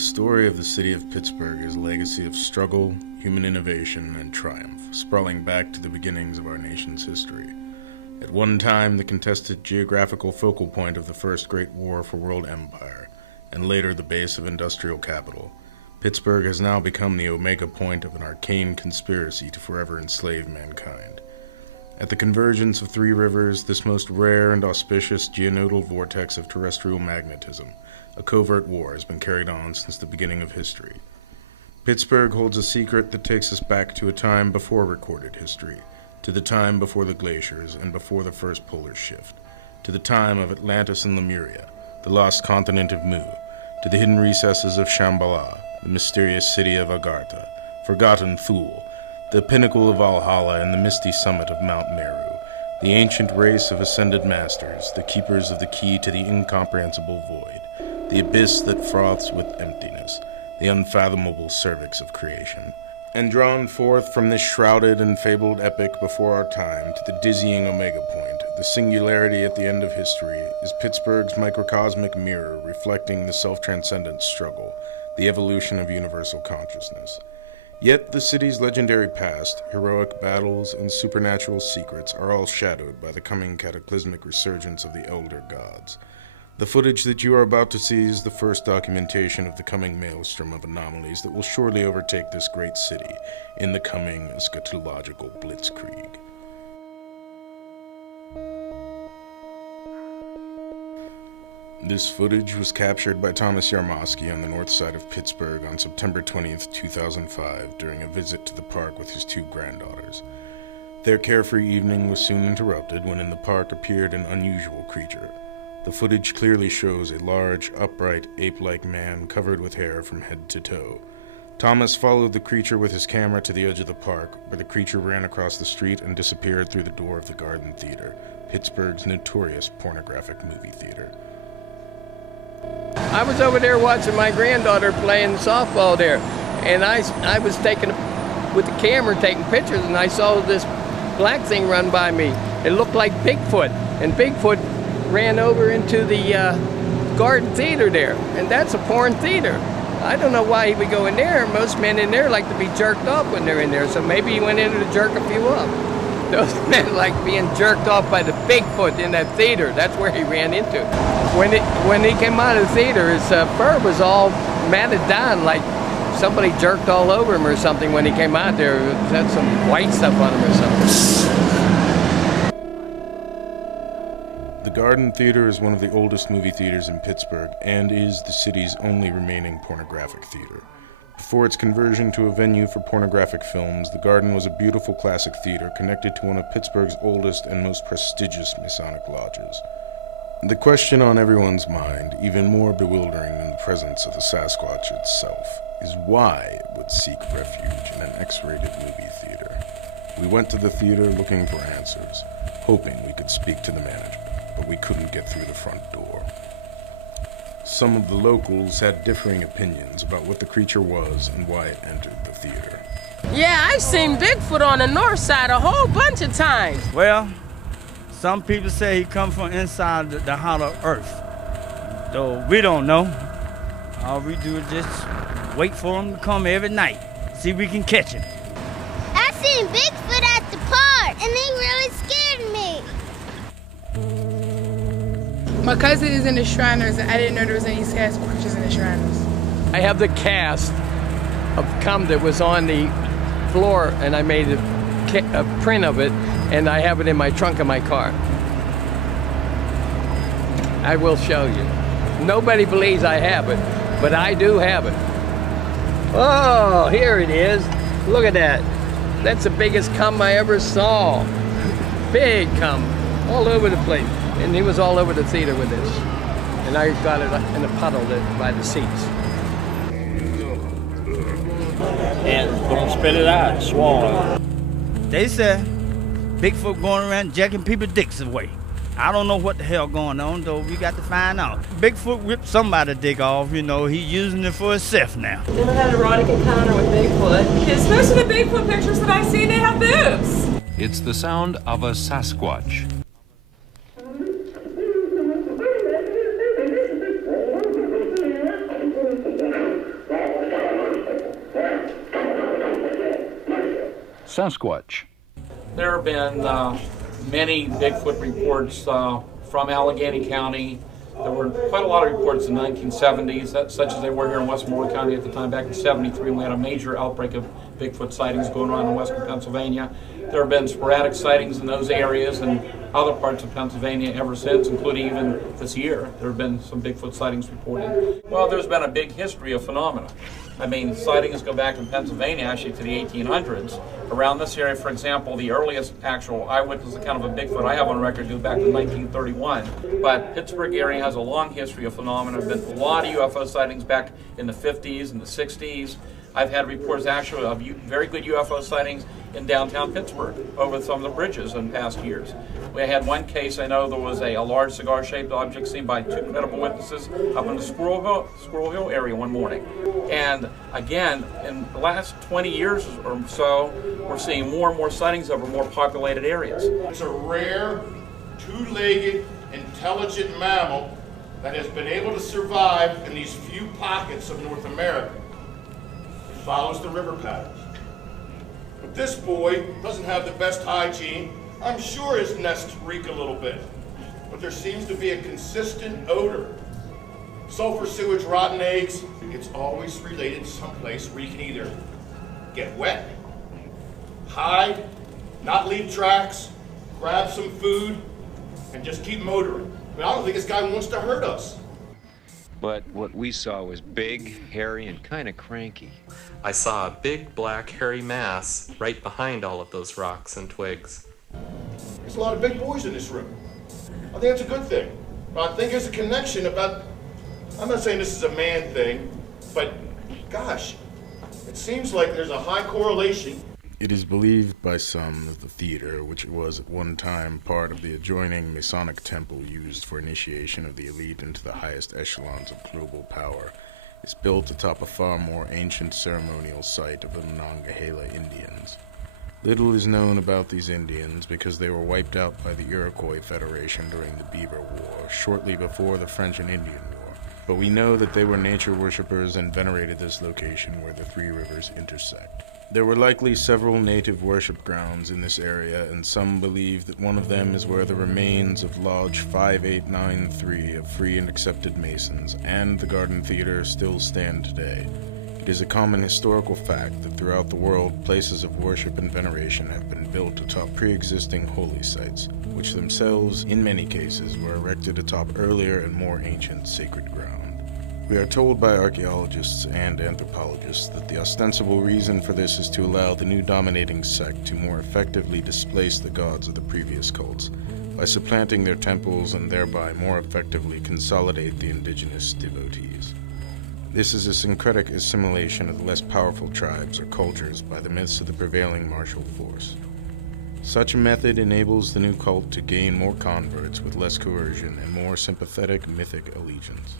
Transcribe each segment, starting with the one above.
The story of the city of Pittsburgh is a legacy of struggle, human innovation, and triumph, sprawling back to the beginnings of our nation's history. At one time, the contested geographical focal point of the First Great War for World Empire, and later the base of industrial capital, Pittsburgh has now become the omega point of an arcane conspiracy to forever enslave mankind. At the convergence of three rivers, this most rare and auspicious geonodal vortex of terrestrial magnetism, a covert war has been carried on since the beginning of history. Pittsburgh holds a secret that takes us back to a time before recorded history, to the time before the glaciers and before the first polar shift, to the time of Atlantis and Lemuria, the lost continent of Mu, to the hidden recesses of Shambhala, the mysterious city of Agartha, forgotten Thule, the pinnacle of Valhalla and the misty summit of Mount Meru, the ancient race of ascended masters, the keepers of the key to the incomprehensible void, the abyss that froths with emptiness, the unfathomable cervix of creation. And drawn forth from this shrouded and fabled epic before our time to the dizzying omega point, the singularity at the end of history, is Pittsburgh's microcosmic mirror reflecting the self-transcendent struggle, the evolution of universal consciousness. Yet the city's legendary past, heroic battles, and supernatural secrets are all shadowed by the coming cataclysmic resurgence of the elder gods. The footage that you are about to see is the first documentation of the coming maelstrom of anomalies that will surely overtake this great city in the coming eschatological blitzkrieg. This footage was captured by Thomas Yarmosky on the north side of Pittsburgh on September 20th, 2005, during a visit to the park with his two granddaughters. Their carefree evening was soon interrupted when in the park appeared an unusual creature. The footage clearly shows a large, upright, ape-like man covered with hair from head to toe. Thomas followed the creature with his camera to the edge of the park, where the creature ran across the street and disappeared through the door of the Garden Theater, Pittsburgh's notorious pornographic movie theater. I was over there watching my granddaughter playing softball there, and I was taking with the camera taking pictures, and I saw this black thing run by me. It looked like Bigfoot, and Bigfoot ran over into the Garden Theater there, and that's a porn theater. I don't know why he would go in there. Most men in there like to be jerked off when they're in there, so maybe he went in there to jerk a few up. Those men like being jerked off by the Bigfoot in that theater. That's where he ran into. When he came out of the theater, his fur was all matted down, like somebody jerked all over him or something when he came out there. It had some white stuff on him or something. The Garden Theater is one of the oldest movie theaters in Pittsburgh and is the city's only remaining pornographic theater. Before its conversion to a venue for pornographic films, the Garden was a beautiful classic theater connected to one of Pittsburgh's oldest and most prestigious Masonic lodges. The question on everyone's mind, even more bewildering than the presence of the Sasquatch itself, is why it would seek refuge in an X-rated movie theater. We went to the theater looking for answers, hoping we could speak to the management, but we couldn't get through the front door. Some of the locals had differing opinions about what the creature was and why it entered the theater. Yeah, I've seen Bigfoot on the north side a whole bunch of times. Well, some people say he come from inside the hollow earth. Though we don't know. All we do is just wait for him to come every night. See if we can catch him. I seen Bigfoot at the park, and he really scared me. My cousin is in the Shriners, and I didn't know there was any Sasquatches in the Shriners. I have the cast of cum that was on the floor, and I made a print of it, and I have it in my trunk of my car. I will show you. Nobody believes I have it, but I do have it. Oh, here it is. Look at that. That's the biggest cum I ever saw. Big cum, all over the place. And he was all over the theater with this. And I got it in a puddle by the seats. And don't spit it out, swallow it. They said Bigfoot going around jacking people's dicks away. I don't know what the hell going on, though we got to find out. Bigfoot ripped somebody's dick off, you know, he's using it for himself now. Never had an erotic encounter with Bigfoot. Because most of the Bigfoot pictures that I see, they have boobs. It's the sound of a Sasquatch. Sasquatch. There have been many Bigfoot reports from Allegheny County. There were quite a lot of reports in the 1970s, such as they were here in Westmoreland County at the time. Back in '73, we had a major outbreak of Bigfoot sightings going on in western Pennsylvania. There have been sporadic sightings in those areas and other parts of Pennsylvania ever since, including even this year. There have been some Bigfoot sightings reported. Well, there's been a big history of phenomena. I mean, sightings go back in Pennsylvania actually to the 1800s. Around this area, for example, the earliest actual eyewitness account of a Bigfoot I have on record goes back to 1931. But Pittsburgh area has a long history of phenomena. There have been a lot of UFO sightings back in the 50s and the 60s. I've had reports actually of very good UFO sightings in downtown Pittsburgh over some of the bridges in past years. We had one case, I know there was a large cigar-shaped object seen by 2 credible witnesses up in the Squirrel Hill area one morning. And again, in the last 20 years or so, we're seeing more and more sightings over more populated areas. It's a rare, two-legged, intelligent mammal that has been able to survive in these few pockets of North America. It follows the river patterns. But this boy doesn't have the best hygiene. I'm sure his nests reek a little bit, but there seems to be a consistent odor. Sulfur sewage, rotten eggs, it's always related to some place where you can either get wet, hide, not leave tracks, grab some food, and just keep motoring. But I don't think this guy wants to hurt us. But what we saw was big, hairy, and kind of cranky. I saw a big black hairy mass right behind all of those rocks and twigs. There's a lot of big boys in this room. I think that's a good thing. But I think there's a connection about, I'm not saying this is a man thing, but gosh, it seems like there's a high correlation. It is believed by some that the theater, which was at one time part of the adjoining Masonic temple used for initiation of the elite into the highest echelons of global power, is built atop a far more ancient ceremonial site of the Monongahela Indians. Little is known about these Indians because they were wiped out by the Iroquois Federation during the Beaver War, shortly before the French and Indian War. But we know that they were nature worshippers and venerated this location where the three rivers intersect. There were likely several native worship grounds in this area, and some believe that one of them is where the remains of Lodge 5893 of Free and Accepted Masons and the Garden Theater still stand today. It is a common historical fact that throughout the world, places of worship and veneration have been built atop pre-existing holy sites, which themselves, in many cases, were erected atop earlier and more ancient sacred ground. We are told by archaeologists and anthropologists that the ostensible reason for this is to allow the new dominating sect to more effectively displace the gods of the previous cults by supplanting their temples and thereby more effectively consolidate the indigenous devotees. This is a syncretic assimilation of the less powerful tribes or cultures by the myths of the prevailing martial force. Such a method enables the new cult to gain more converts with less coercion and more sympathetic mythic allegiance.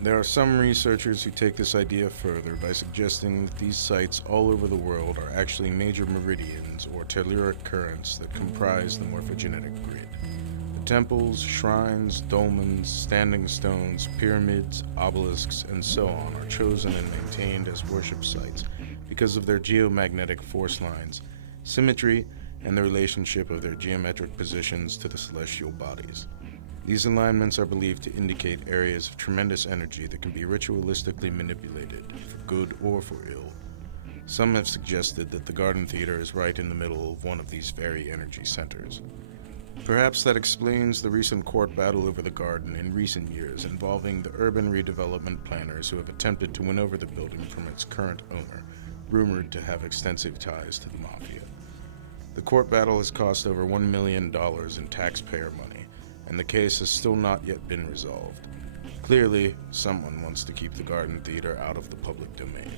There are some researchers who take this idea further by suggesting that these sites all over the world are actually major meridians or telluric currents that comprise the morphogenetic grid. The temples, shrines, dolmens, standing stones, pyramids, obelisks, and so on are chosen and maintained as worship sites because of their geomagnetic force lines, symmetry, and the relationship of their geometric positions to the celestial bodies. These alignments are believed to indicate areas of tremendous energy that can be ritualistically manipulated, for good or for ill. Some have suggested that the Garden Theater is right in the middle of one of these very energy centers. Perhaps that explains the recent court battle over the garden in recent years involving the urban redevelopment planners who have attempted to win over the building from its current owner, rumored to have extensive ties to the mafia. The court battle has cost over $1 million in taxpayer money, and the case has still not yet been resolved. Clearly, someone wants to keep the Garden Theater out of the public domain.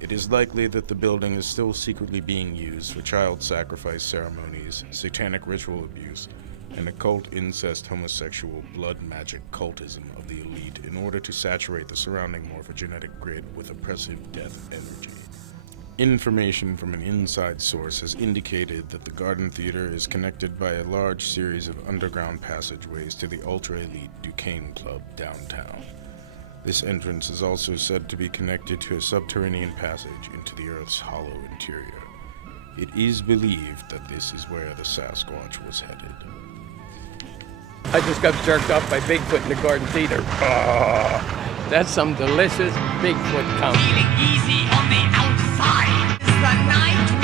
It is likely that the building is still secretly being used for child sacrifice ceremonies, satanic ritual abuse, and occult incest homosexual blood magic cultism of the elite in order to saturate the surrounding morphogenetic grid with oppressive death energy. Information from an inside source has indicated that the Garden Theater is connected by a large series of underground passageways to the ultra-elite Duquesne Club downtown. This entrance is also said to be connected to a subterranean passage into the Earth's hollow interior. It is believed that this is where the Sasquatch was headed. I just got jerked off by Bigfoot in the garden theater. That's some delicious Bigfoot count. Feeling easy on the outside. It's the night